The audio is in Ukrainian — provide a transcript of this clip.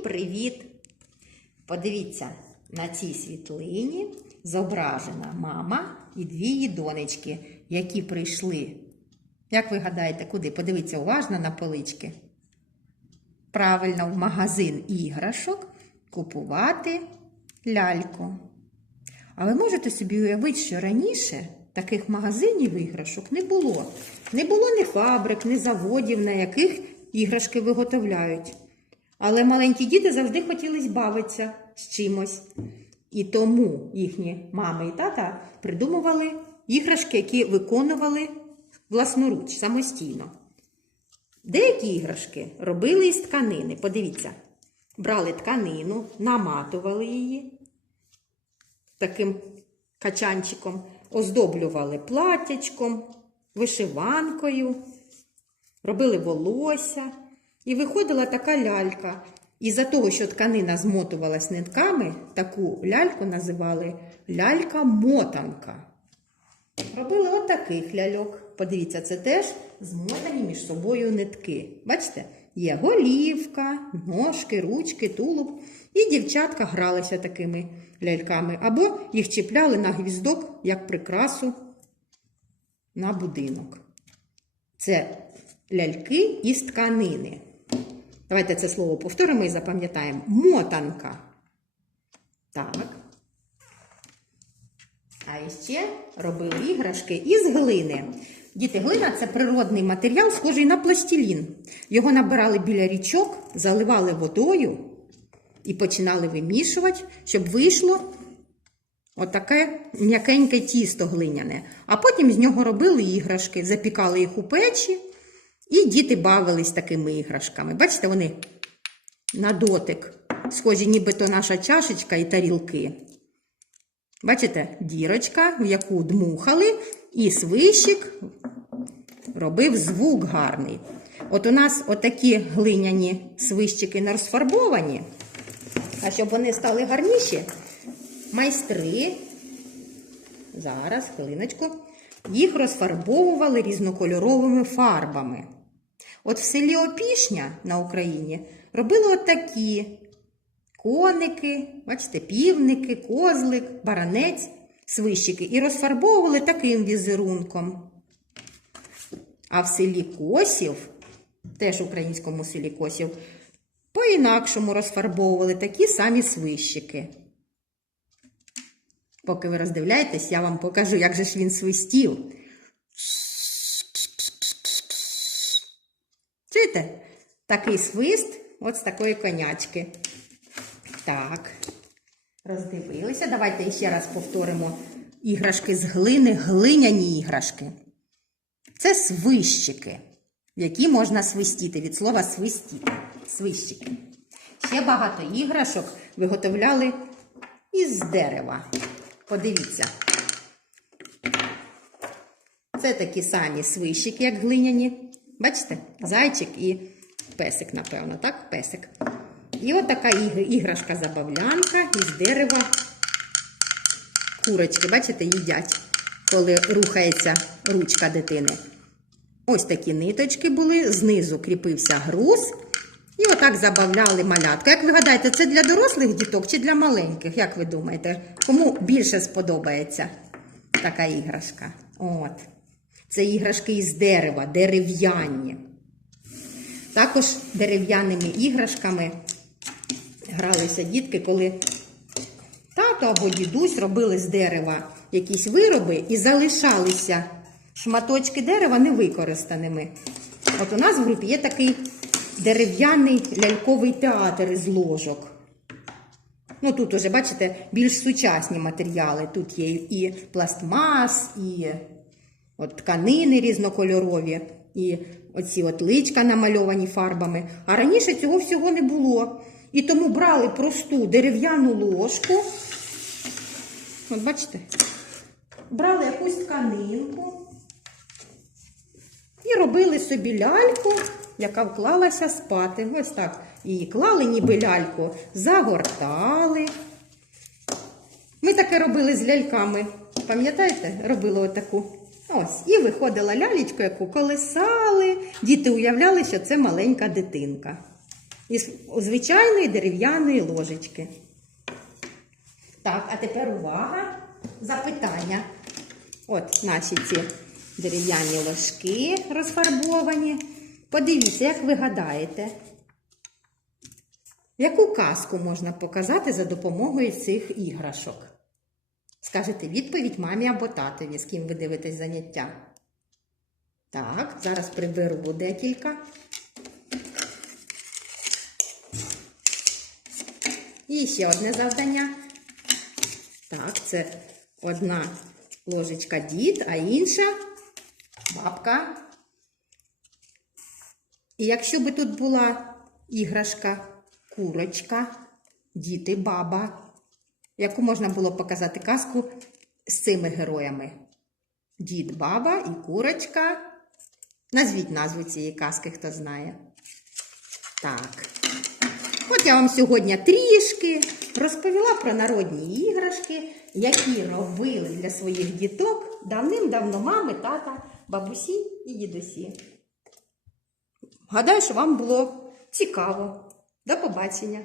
Всім привіт! Подивіться, на цій світлині зображена мама і дві її донечки, які прийшли. Як ви гадаєте, куди? Подивіться уважно на полички. Правильно, в магазин іграшок купувати ляльку. А ви можете собі уявити, що раніше таких магазинів іграшок не було. Не було ні фабрик, ні заводів, на яких іграшки виготовляють. Але маленькі діти завжди хотіли бавитися з чимось. І тому їхні мами і тата придумували іграшки, які виконували власноруч самостійно. Деякі іграшки робили із тканини. Подивіться, брали тканину, наматували її таким качанчиком, оздоблювали платячком, вишиванкою, робили волосся. І виходила така лялька. І за того, що тканина змотувалась нитками, таку ляльку називали лялька-мотанка. Робили отаких ляльок. Подивіться, це теж змотані між собою нитки. Бачите? Є голівка, ножки, ручки, тулуб. І дівчатка гралися такими ляльками. Або їх чіпляли на гвіздок як прикрасу на будинок. Це ляльки із тканини. Давайте це слово повторимо і запам'ятаємо. Мотанка. Так. А ще робили іграшки із глини. Діти, глина це природний матеріал, схожий на пластилін. Його набирали біля річок, заливали водою і починали вимішувати, щоб вийшло отаке м'якеньке тісто глиняне. А потім з нього робили іграшки, запікали їх у печі, і діти бавились такими іграшками. Бачите, вони на дотик, схожі, нібито наша чашечка і тарілки. Бачите, дірочка, в яку дмухали, і свищик робив звук гарний. От у нас отакі глиняні свищики не розфарбовані. А щоб вони стали гарніші, майстри, зараз, хвилиночку, їх розфарбовували різнокольоровими фарбами. От в селі Опішня на Україні робили отакі коники, бачите, півники, козлик, баранець, свищики і розфарбовували таким візерунком. А в селі Косів, теж в українському селі Косів, по-інакшому розфарбовували такі самі свищики. Поки ви роздивляєтесь, я вам покажу, як же ж він свистів. Чуєте? Такий свист от з такої конячки. Так. Роздивилися. Давайте ще раз повторимо іграшки з глини, глиняні іграшки. Це свищики, які можна свистіти від слова свистіти. Свищики. Ще багато іграшок виготовляли із дерева. Подивіться. Це такі самі свищики, як глиняні. Бачите? Зайчик і песик, напевно, так? Песик. І от така іграшка забавлянка із дерева. Курочки, бачите, їдять, коли рухається ручка дитини. Ось такі ниточки були, знизу кріпився груз. І отак забавляли малятку. Як ви гадаєте, це для дорослих діток чи для маленьких? Як ви думаєте? Кому більше сподобається така іграшка? От. Це іграшки із дерева, дерев'яні. Також дерев'яними іграшками гралися дітки, коли тато або дідусь робили з дерева якісь вироби і залишалися шматочки дерева невикористаними. От у нас в групі є такий дерев'яний ляльковий театр із ложок. Ну, тут уже, бачите, більш сучасні матеріали. Тут є і пластмас, і от тканини різнокольорові, і оці от личка намальовані фарбами. А раніше цього всього не було. І тому брали просту дерев'яну ложку. От бачите, брали якусь тканинку і робили собі ляльку, яка вклалася спати. Ось так. Її клали, ніби ляльку, загортали. Ми таке робили з ляльками. Пам'ятаєте? Робили отаку. Ось. І виходила лялечка, яку колесали. Діти уявляли, що це маленька дитинка. із звичайної дерев'яної ложечки. Так, а тепер увага, запитання. От наші ці дерев'яні ложки розфарбовані. Подивіться, як ви гадаєте, яку казку можна показати за допомогою цих іграшок? Скажете відповідь мамі або татові, з ким ви дивитесь заняття. Так, зараз приберу декілька. І ще одне завдання. Так, це одна ложечка дід, а інша бабка. І якщо би тут була іграшка, курочка, діти, баба, яку можна було показати казку з цими героями? Дід, баба і курочка. Назвіть назву цієї казки, хто знає. Так. От я вам сьогодні трішки розповіла про народні іграшки, які робили для своїх діток давним-давно мами, тата, бабусі і дідусі. Гадаю, що вам було цікаво. До побачення!